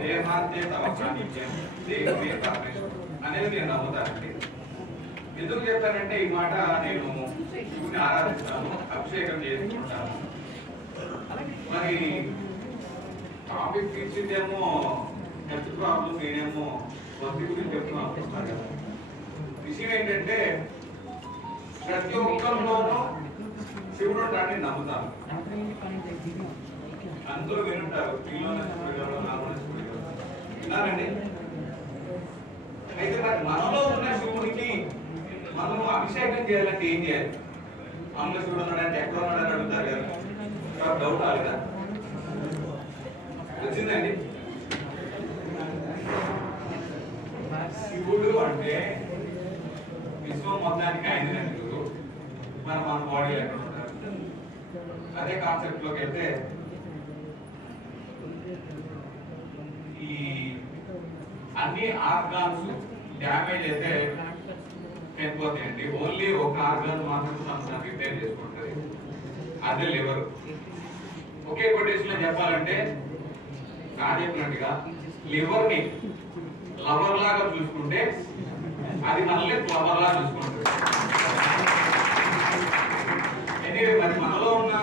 దేహాంతే తమ సాన్నిధ్యం దేవుడే పరమేశ్వరుడు అనేది నేను నమ్ముతానండి. ఎందుకు చెప్తానంటే ఈ మాట, నేను శివుని ఆరాధిస్తాను, అభిషేకం చేసుకుంటాను. మరి టాపిక్ తీర్చిందేమో హెల్త్ ప్రాబ్లం, నేనేమో వర్క్ గురించి చెప్తున్నాను అనుకుంటున్నారు కదా. విషయం ఏంటంటే ప్రతి ఒక్కరిలోనూ శివుడు ఉంటాడని నమ్ముతాను. అందరూ వినుంటారు, విన్నారండి. అయితే మరి మనలో ఉన్న శివుడికి మనం అభిషేకం చేయాలంటే ఏం చేయాలి? మనలో శివుడు ఉన్నాడంటే ఎక్కడ ఉన్నాడని అడుగుతారు కదా, డౌట్ రాలేదా? వచ్చిందండి. శివుడు అంటే విశ్వం మొత్తానికి ఆయన గురువు, మన బాడీలో ఎక్కడ ఉంటారు. అదే కాన్సెప్ట్ లోకి వెళ్తే ఈ అన్ని ఆర్గాన్స్ డ్యామేజ్ అయితే చనిపోతాయండి. ఓన్లీ ఒక ఆర్గాన్ మాత్రం సంస్థ రిపేర్ చేసుకుంటుంది, అదే లివర్. ఒకే కొటేషన్ లో చెప్పాలంటే చెప్పినట్టుగా లివర్ ని లవర్ లాగా చూసుకుంటే అది మళ్ళీ ఫ్లవర్ లాగా చూసుకుంటుంది. మరి మనలో ఉన్న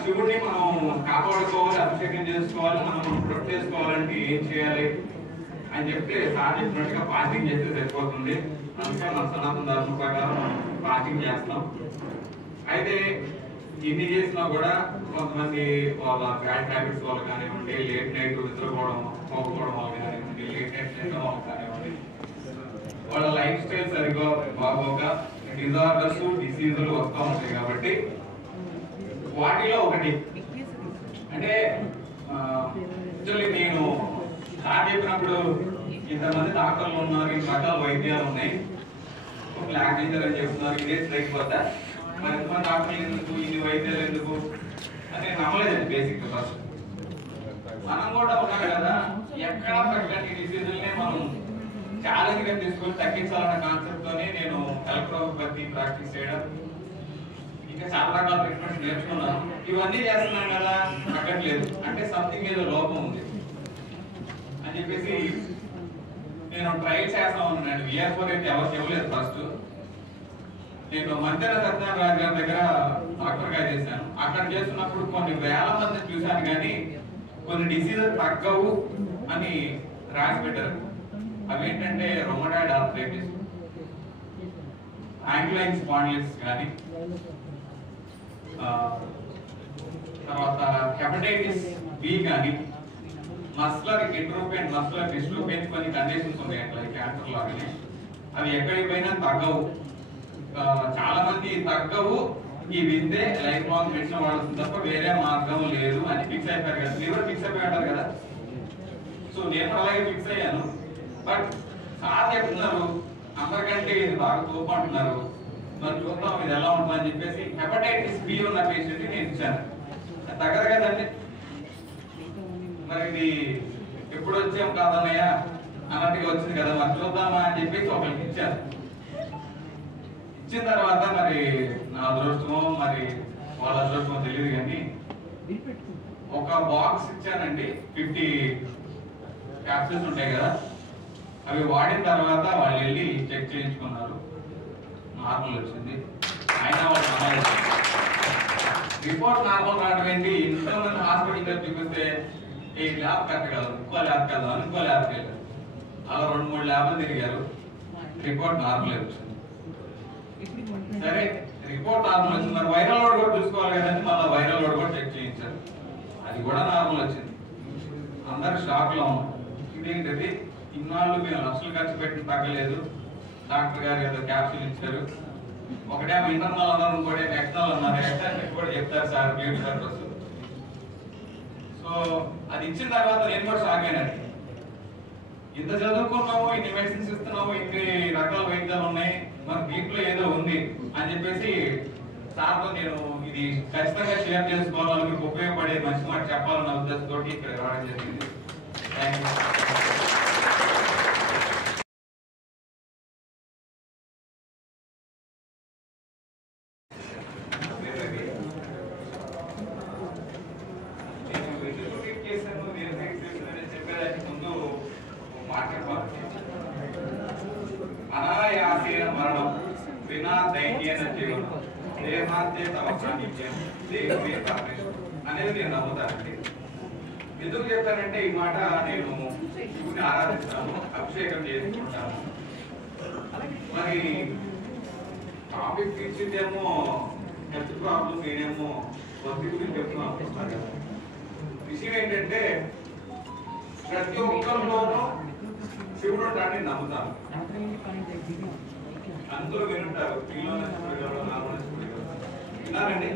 శివుడిని మనం కాపాడుకోవాలి, అభిషేకం చేసుకోవాలి, మనం ప్రొటెక్ట్ చేసుకోవాలంటే ఏం చేయాలి అని చెప్తే చెప్పినట్టుగా ఫాస్టింగ్ చేస్తే సరిపోతుంది. అందుకే మన సనాతన ధర్మం ప్రకారం ఫాస్టింగ్ చేస్తాం. అయితే ఇన్ని చేసినా కూడా కొంతమంది వాళ్ళ బ్యాడ్ హ్యాబిట్స్ వల్ల కానివ్వండి, లేట్ నైట్ నిద్రపోవడం పోకపోవడం వల్ల కానివ్వండి, లేట్ నైట్ తినడం వల్ల కానివ్వండి, వాళ్ళ లైఫ్ స్టైల్ సరిగ్గా బాగోక డిజార్డర్స్, డిసీజులు వస్తూ ఉంటాయి. కాబట్టి వాటిలో ఒకటి అంటే నేను చెప్పినప్పుడు ఇంతమంది డాక్టర్లు ఉన్నారు, ఇన్ని రకాల వైద్యాలు ఉన్నాయి, బ్లాక్ డేంజర్ అని చెప్తున్నారు, ఇదే స్ట్రైక్ పోతా మరి ఎంతమంది డాక్టర్లు ఎందుకు, ఇన్ని వైద్యాలు ఎందుకు అని నమ్మలేదండి. బేసిక్ ఫస్ట్ మనం కూడా ఉన్నాం కదా, ఎక్కడ తగ్గని డిసీజుల్ని మనం ఛాలెంజ్ గా తీసుకొని తగ్గించాలన్న కాన్సెప్ట్ తోనే నేను ఎలక్ట్రోపతి ప్రాక్టీస్ చేయడం, ఇంకా చాలా రకాల ట్రీట్మెంట్స్ నేర్చుకున్నాను. ఇవన్నీ చేస్తున్నాం కదా, తగ్గట్లేదు అంటే సంథింగ్ ఏదో లోపం ఉంది అని చెప్పేసి నేను ట్రై చేస్తా ఉన్నాను. VR4 అయితే ఎవరికి ఇవ్వలేదు. ఫస్ట్ నేను మంతెన సత్యనారాయణ గారి దగ్గర డాక్టర్ గా చేశాను. అక్కడ చేస్తున్నప్పుడు కొన్ని వేల మంది చూశాను, కానీ కొన్ని డిసీజెస్ తగ్గవు అని రాసి పెట్టారు. అవేంటంటే రొమటాయిడ్ ఆర్థరైటిస్, యాంగ్లైన్ స్పాండిలిటిస్ కానీ, తర్వాత హెపటైటిస్ బి కానీ, muscular entropy and muscular dystrophy కొన్ని కండిషన్స్ ఉన్నాయి అట్లా క్యాన్సర్ లాగానే. అవి ఎక్కడికి పోయినా తగ్గవు. చాలా మంది తగ్గవు, ఈ విందే లైఫ్ లాంగ్ మెడిసిన్ వాడుతుంది తప్ప వేరే మార్గం లేదు అని ఫిక్స్ అయిపోయారు కదా. లివర్ ఫిక్స్ అయిపోయి ఉంటారు కదా. సో నేను అలాగే ఫిక్స్ అయ్యాను. బట్ సార్ చెప్తున్నారు అందరికంటే ఇది బాగా తోపు అంటున్నారు, మరి చూద్దాం ఇది ఎలా ఉంటుందని చెప్పేసి హెపటైటిస్ బి ఉన్న పేషెంట్ నేను ఇచ్చాను. తగ్గదు కదండి, మరి ఇది ఎప్పుడు వచ్చాం కాదన్నయ్య అన్నట్టుగా వచ్చింది కదా, మరి చూద్దామా అని చెప్పేసి ఒకరికి ఇచ్చాను. ఇచ్చిన తర్వాత మరి నా అదృష్టమో మరి వాళ్ళ అదృష్టమో తెలియదు, కానీ ఒక బాక్స్ ఇచ్చానండి. 50 క్యాప్సూల్స్ ఉంటాయి కదా, అవి వాడిన తర్వాత వాళ్ళు వెళ్ళి చెక్ చేయించుకున్నారు, నార్మల్ వచ్చింది. అయినా వాళ్ళు రిపోర్ట్ నార్మల్ రావడం ఏంటి, ఇంతమంది హాస్పిటల్ చూపిస్తే ఈ ల్యాబ్ కరెక్ట్ కాదు, ఇంకో ల్యాబ్ వెళ్దాం, ఇంకో ల్యాబ్కి వెళ్ళారు. అలా 2-3 ల్యాబ్లు తిరిగారు, రిపోర్ట్ నార్మల్ వచ్చింది. సరే రిపోర్ట్ నార్మల్ వచ్చింది, మరి వైరల్ లోడ్ కూడా చూసుకోవాలి కదండి, మళ్ళీ వైరల్ లోడ్ కూడా చెక్ చేయించారు, అది కూడా నార్మల్ వచ్చింది. అందరు షాక్ లో ఉన్నారు, ఇదేంటది ఇన్నాళ్ళు మేము లక్షలు ఖర్చు పెట్టి తగ్గలేదు, డాక్టర్ గారు ఏదో క్యాప్సూల్ ఇచ్చారు, ఒకటేమో ఇంటర్నల్ అన్నారు, ఇంకోటి ఎక్స్టర్నల్ అన్నారు, ఎక్స్టర్నల్ కూడా చెప్తారు సార్ బ్యూటీ సర్వీస్. సో అది ఇచ్చిన తర్వాత నేను కూడా షాక్ అయినాడు. ఇంత చదువుకున్నాము, ఇన్ని మెడిసిన్స్ ఇస్తున్నాము, ఇన్ని రకాల వైద్యాలు ఉన్నాయి, మరి దీంట్లో ఏదో ఉంది అని చెప్పేసి సార్తో నేను ఇది ఖచ్చితంగా షేర్ చేసుకోవాలి, మీకు ఉపయోగపడే మంచి మాట చెప్పాలన్న ఉద్దేశంతో ఇక్కడ రావడం జరిగింది. Thank you. చెప్పేదానికి ముందు మరణం వినా దైన్యేన జీవనం దేహాంతే తమ సాన్నిధ్యం దేవుడే పరమేశ్వరుడు అనేది నేను నమ్ముతానండి. ఎందుకు చెప్తానంటే ఈ మాట, నేను శివుని ఆరాధిస్తాను, అభిషేకం చేసుకుంటాను. మరి టాపిక్ తీర్చిందేమో హెల్త్ ప్రాబ్లమ్స్, నేనేమో భక్తి గురించి చెప్తున్నాను. విషయం ఏంటంటే ప్రతి ఒక్కరిలోనూ శివుడు ఉంటాడని నమ్ముతాను. అందరూ వినుంటారు, విన్నారండి.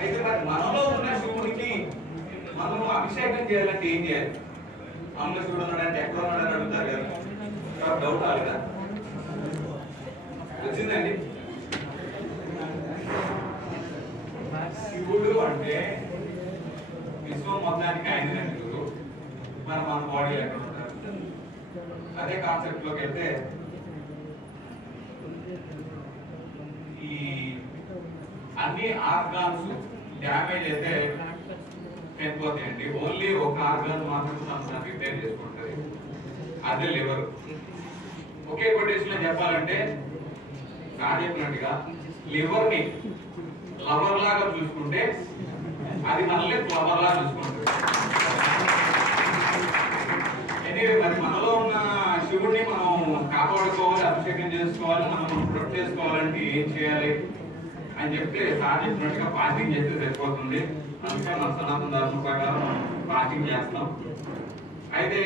అయితే మరి మనలో ఉన్న శివుడికి మనం అభిషేకం చేయాలంటే ఏం చేయాలి? మామూలు శివుడు ఉన్నాడంటే ఎక్కడ ఉన్నాడని అడుగుతారు కదా, డౌట్ రాలేదా? వచ్చిందండి. శివుడు అంటే విశ్వం మొత్తానికి ఆయన గురువు, మన బాడీ ఎక్కడ ఉంటారు. అదే కాన్సెప్ట్ లోకి వెళ్తే ఈ అన్ని ఆర్గాన్స్ డ్యామేజ్ అయితే చనిపోతాయండి. ఓన్లీ ఒక ఆర్గాన్ మాత్రం తను రిపేర్ చేసుకుంటుంది, అదే లివర్. ఒకే కొటేషన్ లో చెప్పాలంటే చెప్పినట్టుగా లివర్ ని లవర్ లాగా చూసుకుంటే అది మనల్ని ఫ్లవర్ లాగా చూసుకుంటుంది. మరి మనలో ఉన్న శివుడిని మనం కాపాడుకోవాలి, అభిషేకం చేసుకోవాలి, మనం ప్రొటెక్ట్ చేసుకోవాలంటే ఏం చేయాలి అని చెప్తే చెప్పినట్టుగా ఫాస్టింగ్ చేస్తే సరిపోతుంది. అందుకే మన సనాతన ధర్మం ప్రకారం ఫాస్టింగ్ చేస్తాం. అయితే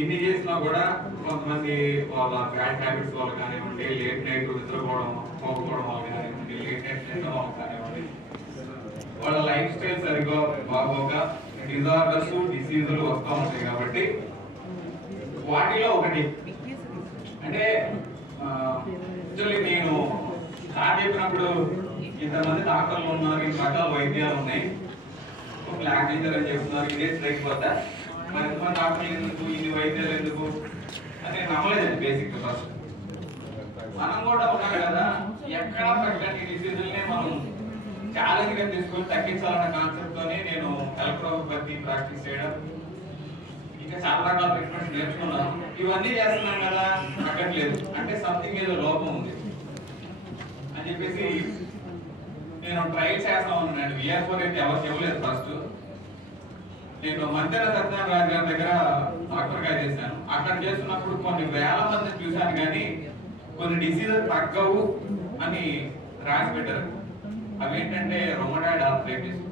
ఇన్ని చేసినా కూడా కొంతమంది వాళ్ళ బ్యాడ్ హ్యాబిట్స్ వల్ల కానివ్వండి, లేట్ నైట్ నిద్రపోవడం పోకపోవడం వల్ల కానివ్వండి, లేట్ నైట్ తినడం వల్ల కానివ్వండి, వాళ్ళ లైఫ్ స్టైల్ సరిగ్గా బాగోక డిజార్డర్స్, డిసీజులు వస్తూ ఉంటాయి. కాబట్టి వాటిలో ఒకటి అంటే యాక్చువల్లీ నేను చెప్పినప్పుడు ఇంతమంది డాక్టర్లు ఉన్నారు, ఇన్ని రకాల వైద్యాలు ఉన్నాయి, బ్లాక్ జింజర్ అని చెప్తున్నారు, ఇదే లేకపోతే మరి ఎంతమంది డాక్టర్లు ఎందుకు, ఇన్ని వైద్యాలు ఎందుకు అని నమ్మలేదండి. బేసిక్ ఫస్ట్ మనం కూడా ఉన్నాం కదా, ఎక్కడ తగ్గని డిసీజుల్ని మనం ఛాలెంజ్ గా తీసుకొని తగ్గించాలన్న కాన్సెప్ట్ తోనే నేను ఎలక్ట్రోపతి ప్రాక్టీస్ చేయడం, ఇంకా చాలా రకాల ట్రీట్మెంట్స్ నేర్చుకున్నాను. ఇవన్నీ చేస్తున్నాం కదా, తగ్గట్లేదు అంటే సంథింగ్ ఏదో లోపం ఉంది అని చెప్పేసి నేను ట్రయల్ చేస్తా ఉన్నాను. విఆర్4 అయితే ఎవరు చెప్పలేదు. ఫస్ట్ నేను మంతెన సత్యనారాయణ రాజు గారి దగ్గర డాక్టర్ గా చేశాను. అక్కడ చేస్తున్నప్పుడు కొన్ని వేల మందిని చూశాను, కానీ కొన్ని డిసీజెస్ తగ్గవు అని రాసి పెట్టారు. అవి ఏంటంటే రొమటాయిడ్ ఆర్థరైటిస్,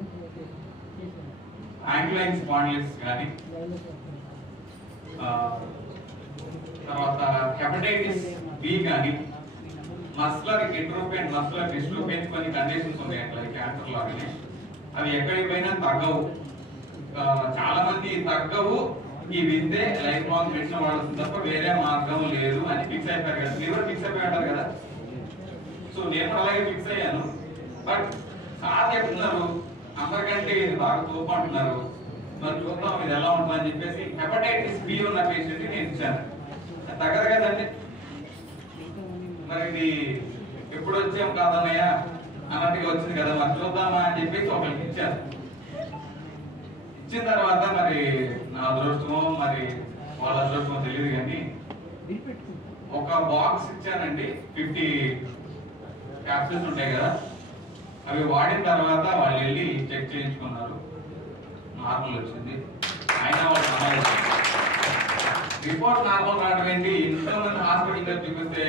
యాంగ్లైన్ స్పాండిలిటిస్ కానీ, తర్వాత హెపటైటిస్ బి కానీ, muscular entropy and muscular dystrophy కొన్ని కండిషన్స్ ఉన్నాయి అట్లా క్యాన్సర్ లాగానే. అవి ఎక్కడికి పోయినా తగ్గవు. చాలా మంది తగ్గవు, ఈ వింతే లైఫ్ లాంగ్ మెడిసిన్ వాడాల్సింది తప్ప వేరే మార్గం లేదు అని ఫిక్స్ అయిపోయారు కదా. లివర్ ఫిక్స్ అయిపోయి ఉంటారు కదా. సో నేను అలాగే ఫిక్స్ అయ్యాను. బట్ సార్ చెప్తున్నారు అందరికంటే ఇది బాగా తోపంటున్నారు, మరి చూద్దాం ఇది ఎలా ఉంటుందని చెప్పేసి హెపటైటిస్ బి ఉన్న పేషెంట్ నేను ఇచ్చాను. తగ్గదు కదండి, మరి ఇది ఎప్పుడు వచ్చాం కాదన్నయ్య అన్నట్టుగా వచ్చింది కదా, మరి చూద్దామా అని చెప్పేసి ఒకరికి ఇచ్చాను. ఇచ్చిన తర్వాత మరి నా అదృష్టమో మరి వాళ్ళ అదృష్టమో తెలియదు, కానీ ఒక బాక్స్ ఇచ్చానండి. 50 క్యాప్సూల్స్ ఉంటాయి కదా, అవి వాడిన తర్వాత వాళ్ళు వెళ్ళి చెక్ చేయించుకున్నారు, నార్మల్ వచ్చింది. అయినా వాళ్ళు రిపోర్ట్ నార్మల్ రావడం ఏంటి, ఎంతో మంది హాస్పిటల్ చూపిస్తే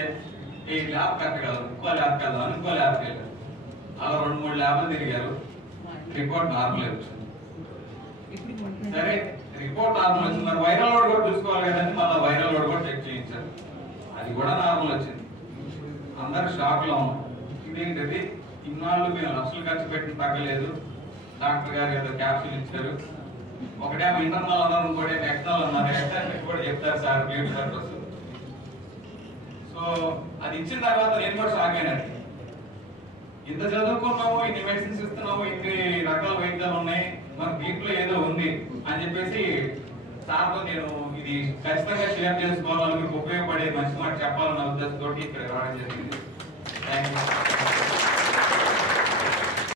ఈ ల్యాబ్ కరెక్ట్ కదా, ఇంకో ల్యాబ్కి వెళ్దాం, ఇంకో ల్యాబ్కి వెళ్ళారు. అలా 2-3 ల్యాబ్లు తిరిగారు, రిపోర్ట్ నార్మల్ వచ్చింది. సరే రిపోర్ట్ నార్మల్ వచ్చింది, మరి వైరల్ లోడ్ కూడా చూసుకోవాలి కదండి, మళ్ళీ వైరల్ లోడ్ కూడా చెక్ చేయించారు, అది కూడా నార్మల్ వచ్చింది. అందరు షాక్ లో ఉన్నాం, ఇదేంటది ఇన్నాళ్ళు మేము లక్షలు ఖర్చు పెట్టి తగ్గలేదు, డాక్టర్ గారు ఏదో క్యాప్సూల్ ఇచ్చారు, ఒకటేమో ఇంటర్నల్ అన్నారు, ఇంకోటి ఎక్స్టర్నల్ అన్నారు. ఎక్స్టర్నల్ కూడా చెప్తారు సార్ బ్యూటీ సర్వీస్. సో అది ఇచ్చిన తర్వాత నేను కూడా షాక్ అయినట్టు, ఇంత చదువుకున్నాము, ఇన్ని మెడిసిన్స్ ఇస్తున్నాము, ఇన్ని రకాల వైద్యాలు ఉన్నాయి, మన దీంట్లో ఏదో ఉంది అని చెప్పేసి సార్తో నేను ఇది ఖచ్చితంగా షేర్ చేసుకోవాలని, మీకు ఉపయోగపడే మంచి మాట చెప్పాలన్న ఉద్దేశంతో ఇక్కడ రావడం జరిగింది. Thank you.